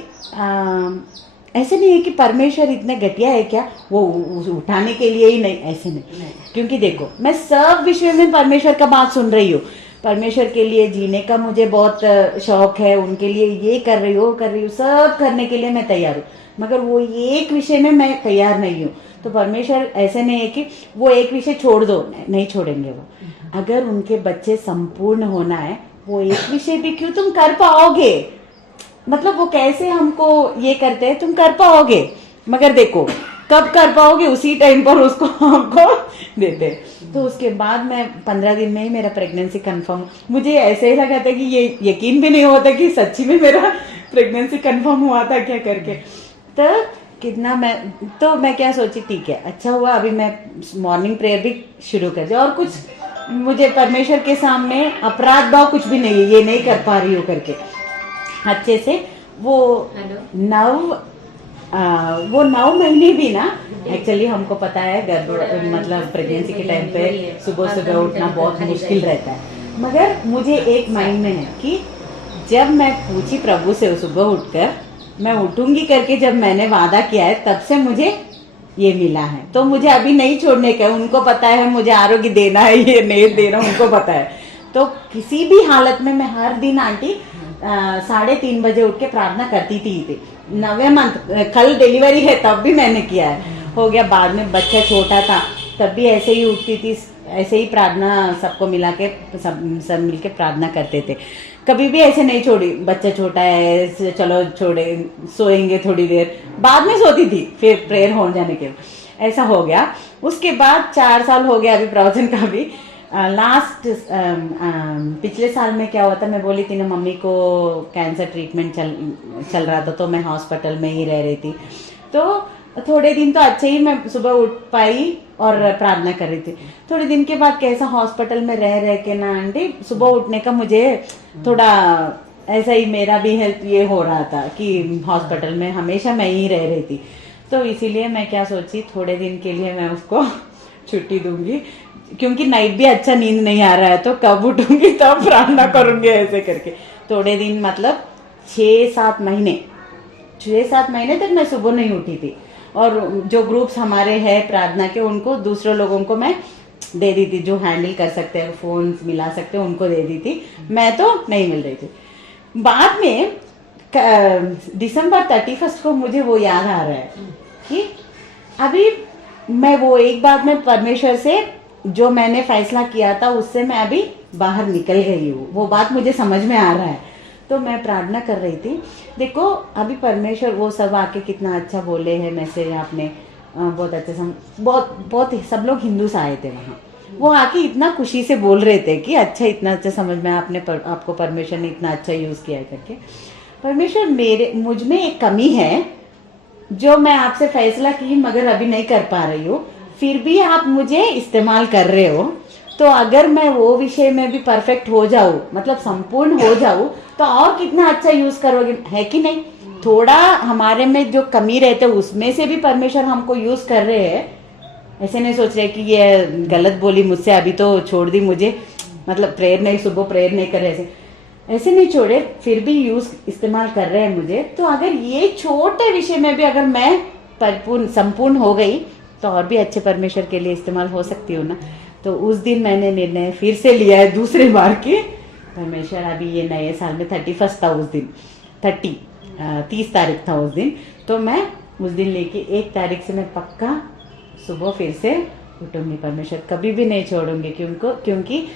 ऐसे नहीं है कि परमेश्वर इतने घटिया है क्या, वो उठाने के लिए ही नहीं, ऐसे नहीं। क्योंकि देखो, मैं सब विषय में परमेश्वर का बात सुन रही हूँ। परमेश्वर के लिए जीने का मुझे बहुत शौक है, उनके लिए ये कर रही हूँ, कर रही हूँ, सब करने के लिए मैं तैयार हूँ, मगर वो एक विषय में मैं तैयार नहीं हूँ। तो परमेश्वर ऐसे नहीं है कि वो एक विषय छोड़ दो, नहीं छोड़ेंगे वो। अगर उनके बच्चे संपूर्ण होना है, वो एक विषय भी क्यों, तुम कर पाओगे। मतलब वो कैसे हमको ये करते हैं, तुम कर पाओगे, मगर देखो कब कर पाओगे, उसी टाइम पर उसको हमको देते। तो उसके बाद मैं 15 दिन में ही मेरा प्रेगनेंसी कंफर्म, मुझे ऐसे ही लगा था कि ये यकीन भी नहीं होता कि सच्ची में मेरा प्रेगनेंसी कंफर्म हुआ था क्या करके। तो कितना मैं क्या सोची, ठीक है, अच्छा हुआ अभी मैं मॉर्निंग प्रेयर भी शुरू कर दिया। और कुछ मुझे परमेश्वर के सामने अपराध भाव कुछ भी नहीं है, ये नहीं कर पा रही हूँ करके अच्छे से। वो वो 9 महीने भी ना, एक्चुअली हमको पता है गर्भ मतलब प्रेगनेंसी के टाइम पे सुबह सुबह उठना बहुत मुश्किल रहता है, मगर मुझे एक माइंड में है कि जब मैं पूछी प्रभु से सुबह उठकर मैं उठूंगी करके, जब मैंने वादा किया है तब से मुझे ये मिला है। तो मुझे अभी नहीं छोड़ने का, उनको पता है मुझे आरोग्य देना है, ये नहीं देना उनको पता है। तो किसी भी हालत में मैं हर दिन आंटी 3:30 बजे उठ के प्रार्थना करती थी। 9वें मंथ, कल डिलीवरी है तब भी मैंने किया है, हो गया। बाद में बच्चा छोटा था तब भी ऐसे ही उठती थी, ऐसे ही प्रार्थना सबको मिला के सब मिल के प्रार्थना करते थे। कभी भी ऐसे नहीं छोड़ी, बच्चा छोटा है चलो छोड़े, सोएंगे थोड़ी देर, बाद में सोती थी फिर प्रेयर हो जाने के, ऐसा हो गया। उसके बाद 4 साल हो गया अभी प्रवचन का भी। लास्ट पिछले साल में क्या हुआ था, मैं बोली थी ना मम्मी को कैंसर ट्रीटमेंट चल रहा था, तो मैं हॉस्पिटल में ही रह रही थी। तो थोड़े दिन तो अच्छे ही मैं सुबह उठ पाई और प्रार्थना कर रही थी। थोड़े दिन के बाद कैसा हॉस्पिटल में रह के ना आंटी, सुबह उठने का मुझे थोड़ा ऐसा ही, मेरा भी हेल्थ ये हो रहा था कि हॉस्पिटल में हमेशा मैं ही रह रही थी। तो इसीलिए मैं क्या सोची, थोड़े दिन के लिए मैं उसको छुट्टी दूंगी, क्योंकि नाइट भी अच्छा नींद नहीं आ रहा है, तो कब उठूंगी तब प्रार्थना करूंगी ऐसे करके। थोड़े दिन मतलब 6-7 महीने तक मैं सुबह नहीं उठी थी। और जो ग्रुप्स हमारे हैं प्रार्थना के, उनको दूसरे लोगों को मैं दे दी थी, जो हैंडल कर सकते हैं, फोन मिला सकते हैं, उनको दे दी थी, मैं तो नहीं मिल रही थी। बाद में दिसंबर 31 को मुझे वो याद आ रहा है कि अभी मैं वो एक बात में परमेश्वर से जो मैंने फैसला किया था उससे मैं अभी बाहर निकल गई हूँ, वो बात मुझे समझ में आ रहा है। तो मैं प्रार्थना कर रही थी, देखो अभी परमेश्वर वो सब आके कितना अच्छा बोले हैं मैसेज आपने, बहुत अच्छे बहुत सब लोग हिंदू से आए थे वहाँ, वो आके इतना खुशी से बोल रहे थे कि अच्छा इतना अच्छा समझ में आपको परमेश्वर ने इतना अच्छा यूज किया है करके। परमेश्वर मुझ में एक कमी है जो मैं आपसे फैसला की मगर अभी नहीं कर पा रही हूँ, फिर भी आप मुझे इस्तेमाल कर रहे हो। तो अगर मैं वो विषय में भी परफेक्ट हो जाऊँ, मतलब संपूर्ण हो जाऊँ, तो और कितना अच्छा यूज करोगे, है कि नहीं। थोड़ा हमारे में जो कमी रहते उसमें से भी परमेश्वर हमको यूज कर रहे हैं। ऐसे नहीं सोच रहे कि ये गलत बोली मुझसे, अभी तो छोड़ दी मुझे, मतलब सुबह प्रेयर नहीं कर रहे, ऐसे नहीं छोड़े, फिर भी यूज इस्तेमाल कर रहे हैं मुझे। तो अगर ये छोटे विषय में भी अगर मैं संपूर्ण हो गई, तो और भी अच्छे परमेश्वर के लिए इस्तेमाल हो सकती हूँ ना। तो उस दिन मैंने निर्णय फिर से लिया है दूसरे बार की, परमेश्वर अभी ये नए साल में 31 था उस दिन, 30 तारीख था उस दिन, तो मैं उस दिन लेके 1 तारीख से मैं पक्का सुबह फिर से उठूंगी, परमेश्वर कभी भी नहीं छोड़ूंगी। क्योंकि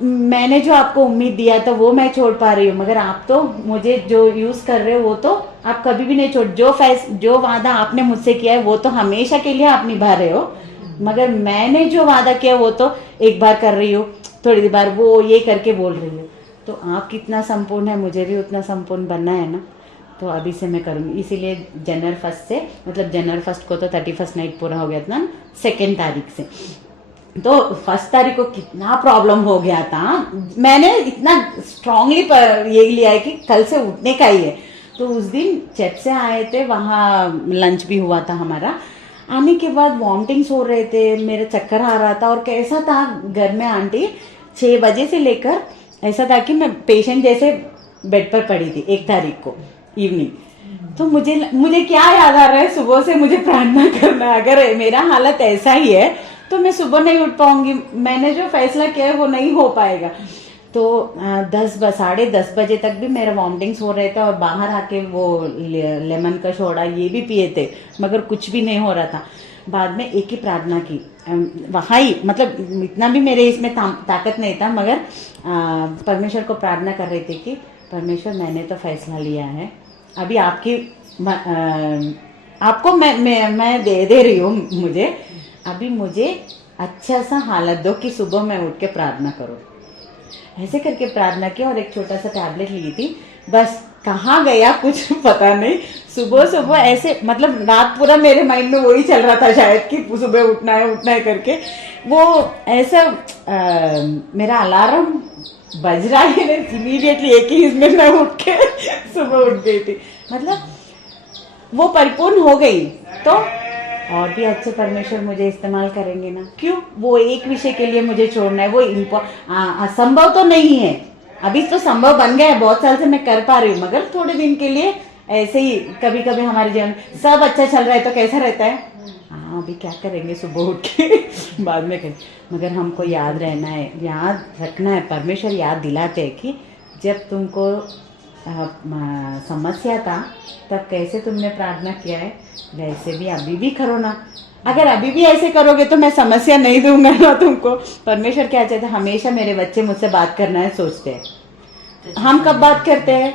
मैंने जो आपको उम्मीद दिया था वो मैं छोड़ पा रही हूँ, मगर आप तो मुझे जो यूज कर रहे हो वो तो आप कभी भी नहीं छोड़, जो वादा आपने मुझसे किया है वो तो हमेशा के लिए आप निभा रहे हो, मगर मैंने जो वादा किया वो तो एक बार कर रही हूँ, थोड़ी देर बार वो ये करके बोल रही हूँ। तो आप कितना संपूर्ण है, मुझे भी उतना संपूर्ण बनना है ना। तो अभी से मैं करूँगी, इसीलिए जनवरी 1 को तो 31 नाइट पूरा हो गया था ना, 2 तारीख से तो 1 तारीख को कितना प्रॉब्लम हो गया था। मैंने इतना स्ट्रांगली ये लिया है कि कल से उठने का ही है। तो उस दिन चर्च से आए थे, वहाँ लंच भी हुआ था हमारा। आने के बाद वॉमिटिंग्स हो रहे थे, मेरे चक्कर आ रहा था, और कैसा था घर में आंटी 6 बजे से लेकर ऐसा था कि मैं पेशेंट जैसे बेड पर पड़ी थी 1 तारीख को इवनिंग। तो मुझे क्या याद आ रहा है, सुबह से मुझे प्रार्थना करना है। अगर मेरा हालत ऐसा ही है तो मैं सुबह नहीं उठ पाऊंगी, मैंने जो फैसला किया है वो नहीं हो पाएगा। तो 10 साढ़े 10 बजे तक भी मेरा वॉमिटिंग्स हो रहे थे, और बाहर आके वो लेमन का सोडा ये भी पिए थे, मगर कुछ भी नहीं हो रहा था। बाद में एक ही प्रार्थना की, वहाँ ही, मतलब इतना भी मेरे इसमें ताकत नहीं था, मगर परमेश्वर को प्रार्थना कर रही थी कि परमेश्वर मैंने तो फैसला लिया है, अभी आपकी आपको मैं दे रही हूँ, मुझे अभी मुझे अच्छा सा हालत दो कि सुबह मैं उठ के प्रार्थना करूँ। ऐसे करके प्रार्थना की और एक छोटा सा टैबलेट ली थी, बस कहाँ गया कुछ पता नहीं। सुबह सुबह ऐसे, मतलब रात पूरा मेरे माइंड में वही चल रहा था शायद कि सुबह उठना है करके। वो ऐसा मेरा अलार्म बज रहा है, इमीडिएटली एक ही इसमें मैं उठ के सुबह उठ गई थी। मतलब वो परिपूर्ण हो गई तो और भी अच्छे परमेश्वर मुझे इस्तेमाल करेंगे ना। क्यों वो एक विषय के लिए मुझे छोड़ना है, वो असंभव तो नहीं है, अभी तो संभव बन गया है, बहुत साल से मैं कर पा रही हूँ, मगर थोड़े दिन के लिए ऐसे ही कभी कभी हमारे जीवन सब अच्छा चल रहा है तो कैसा रहता है, हाँ अभी क्या करेंगे सुबह उठ के बाद में करें। मगर हमको याद रहना है, याद रखना है, परमेश्वर याद दिलाते हैं कि जब तुमको समस्या था तब कैसे तुमने प्रार्थना किया है, वैसे भी अभी भी करो ना। अगर अभी भी ऐसे करोगे तो मैं समस्या नहीं दूंगा ना तुमको। परमेश्वर क्या चाहते हैं, हमेशा मेरे बच्चे मुझसे बात करना है सोचते हैं। हम कब बात करते हैं,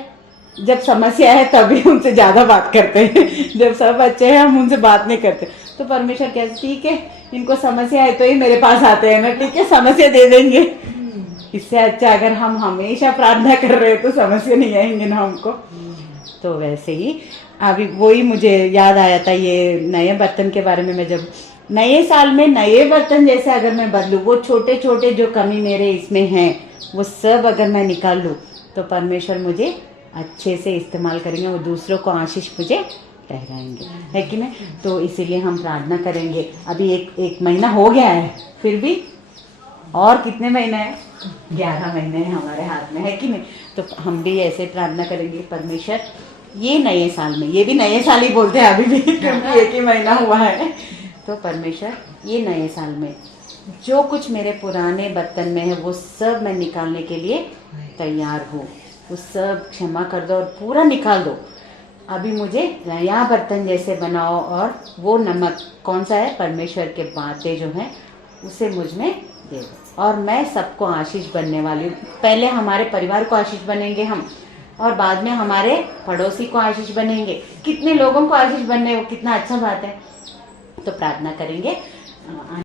जब समस्या है तभी उनसे ज्यादा बात करते हैं, जब सब अच्छे हैं हम उनसे बात नहीं करते। तो परमेश्वर कहते ठीक है, इनको समस्या है तो ही मेरे पास आते हैं ना, ठीक है समस्या दे देंगे। इससे अच्छा अगर हम हमेशा प्रार्थना कर रहे हैं तो समस्या नहीं आएंगे ना हमको। तो वैसे ही अभी वही मुझे याद आया था ये नए बर्तन के बारे में। मैं जब नए साल में नए बर्तन जैसे अगर मैं बदलूं, वो छोटे छोटे जो कमी मेरे इसमें हैं वो सब अगर मैं निकाल लूं तो परमेश्वर मुझे अच्छे से इस्तेमाल करेंगे, वो दूसरों को आशीष मुझे ठहराएंगे, है कि नहीं। तो इसीलिए हम प्रार्थना करेंगे। अभी एक महीना हो गया है, फिर भी और कितने महीने हैं, 11 महीने हैं हमारे हाथ में, है कि नहीं। तो हम भी ऐसे प्रार्थना करेंगे, परमेश्वर ये नए साल में, ये भी नए साल ही बोलते हैं अभी भी क्योंकि एक ही महीना हुआ है। तो परमेश्वर ये नए साल में जो कुछ मेरे पुराने बर्तन में है वो सब मैं निकालने के लिए तैयार हूँ, वो सब क्षमा कर दो और पूरा निकाल दो। अभी मुझे नया बर्तन जैसे बनाओ, और वो नमक कौन सा है, परमेश्वर के बातें जो हैं उसे मुझ में दे दो, और मैं सबको आशीष बनने वाली हूँ। पहले हमारे परिवार को आशीष बनेंगे हम, और बाद में हमारे पड़ोसी को आशीष बनेंगे। कितने लोगों को आशीष बनने, वो कितना अच्छा बात है। तो प्रार्थना करेंगे।